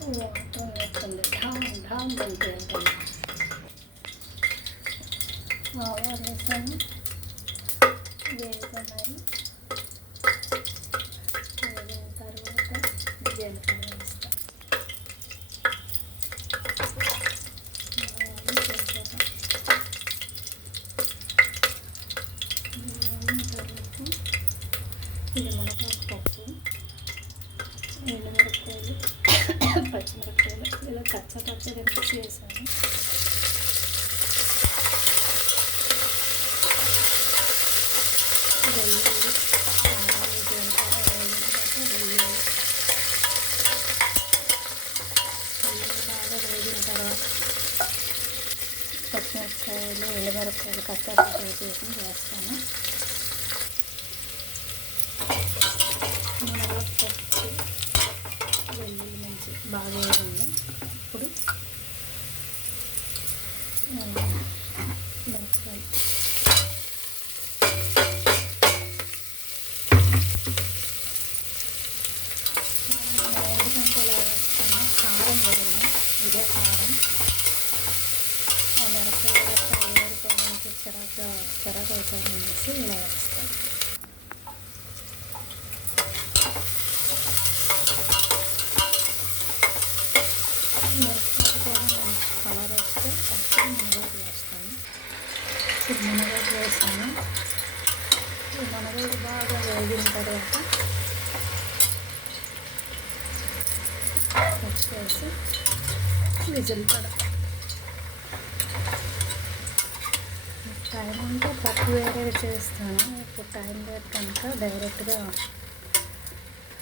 Water వేస్తుంది, ఢామ్ ఢామ్ అంతే ఉంటుంది. ఆవాలు వేసాను, వేగుతున్నాయి. వేగిన తర్వాత జీలకర్ర వేస్తాను. ఇది మునగాకు, ఎండుమిరపకాయలు, పచ్చిమిరపకాయలు ఇలా పచ్చగా మిక్స్ చేశాను. వెల్లుల్లి, ఆవాలు, జీలకర్ర వేగిన తర్వాత వెల్లుల్లి బాగా వేగిన తర్వాత పచ్చిమిరపకాయలు, ఎండుమిరపకాయలు కచ్చా చేసి వేస్తాను. మునగాకు పచ్చి వెల్లుల్లి మంచి బాగా వేగింది. ఇప్పుడు మిరపకాయలు, ఎందుకంటే ఇలా వేస్తాను, కారం వేగింది. ఇదే కారం ఆ మిరపకాయలు ఏరుకోవడానికి చిరాకు అవుతాయి అనేసి ఇలా వేస్తాను. మిరపకాయలు కూడా మంచి కలర్ వస్తే అప్పుడు మునగాకు వేస్తాను. ఇప్పుడు మునగాకు వేసాను. ఈ మునగాకు బాగా వేగిన తర్వాత వేసి విజిల్ పెడతాను. టైం ఉంటే పప్పు వేరేగా చేస్తాను. ఇప్పుడు టైం లేదు కనుక డైరెక్ట్గా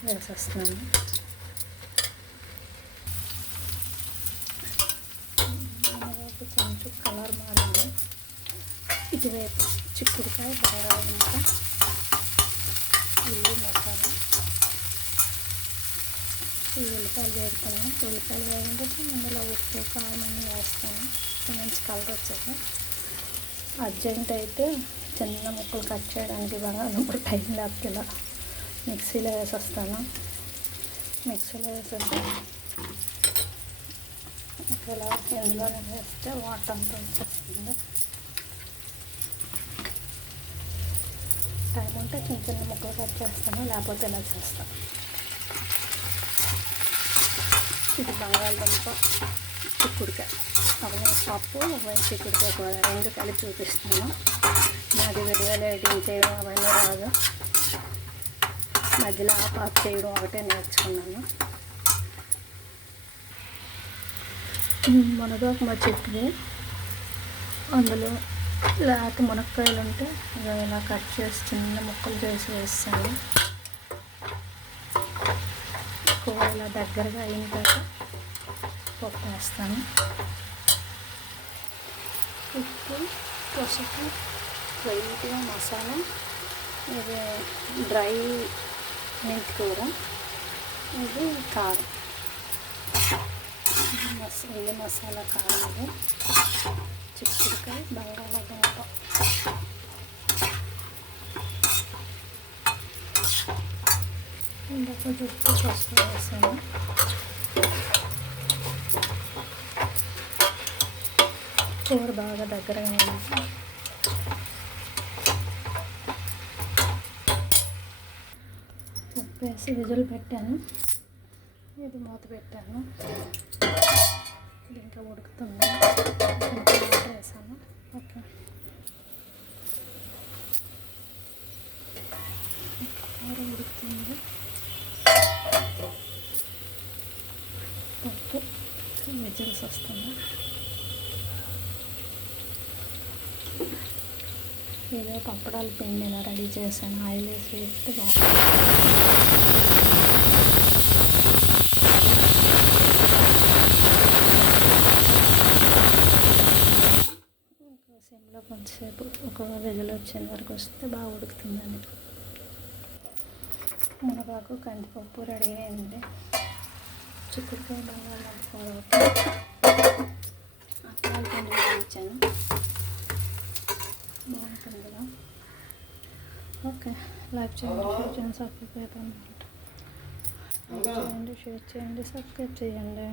వేసేస్తున్నాను. మునగాకు కొంచెం కలర్ మారింది. ఇటువైపు చిక్కుడుకాయ బాగా ఇంకా ఉల్లి మసాలా, ఈ ఉల్లిపాయలు వేడుతున్నాను. ఉల్లిపాయలు వేయంటే అందులో ఉప్పు, కారం అన్నీ వేస్తాను. మంచి కలర్ వచ్చాక అర్జెంట్ అయితే చిన్న ముక్కలు కట్ చేయడానికి బంగాళదుంపలు టైం లేకపోతే ఇలా మిక్సీలో వేసేస్తాను. మిక్సీలో వేసేసి ఇలా ఎందులోనే వేస్తే వాటర్ అంతా వచ్చేస్తుంది. టైం ఉంటే చిన్న చిన్న ముక్కలు కట్ చేస్తాను, లేకపోతే ఇలా చేస్తాను. ఇది బంగాళదుంప, చిక్కుడుకాయ, అవన్నీ పప్పు, చిక్కుడుకాయ కూర రెండు కలిపి చూపిస్తున్నాను. నాది వీడియోలో ఎడిటింగ్ చేయడం అవన్నీ రాదు. మధ్యలో ఆఫ్ చేయడం ఒకటే నేర్చుకున్నాను. మునగాకు మా చెట్టుది, అందులో లేత మునక్కాయలు ఉంటే ఇలా కట్ చేసి చిన్న ముక్కలు చేసి వేస్తాను. కూర ఇలా దగ్గరగా అయిన తర్వాత పప్పు వేస్తాను. ఉప్పు, పసుపు, లైట్గా మసాలా, ఇది డ్రై మెంతి కూర, ఇది కారం, ఇది మసాలా కారం, ఇది చిక్కుడుకాయ, బంగాళదుంప, ఇంకొక ఉప్పు, పసుపు వేసాను. కూర బాగా దగ్గరగా ఉంది. ఉప్పు వేసి విజిల్ పెట్టాను. ఇది మూత పెట్టాను. ఇది ఇంకా ఉడుకుతుంది. వాటర్ వేసాను. ఓకే, కూర ఉడుకుతుంది. ఓకే, విజిల్స్ వస్తుంది. ఏదో పప్పడాల పిండి ఇలా రెడీ చేశాను. ఆయిల్ వేసి వేస్తే బాగుంటుంది. సిమ్లో కొంచెంసేపు ఒక విజిల్ వచ్చే వరకు వస్తే బాగా ఉడుకుతుందండి. మునగాకు, కందిపప్పు రెడీ అయింది. చిక్కుడుకాయ బంగాళదుంప అక్కడ పిండి ఇచ్చాను, బాగుంటుంది కదా. ఓకే, లైక్ చేయండి, షేర్ చేయండి, సబ్స్క్రైబ్ అవుతాను. చేయండి, షేర్ చేయండి, సబ్స్క్రైబ్ చేయండి.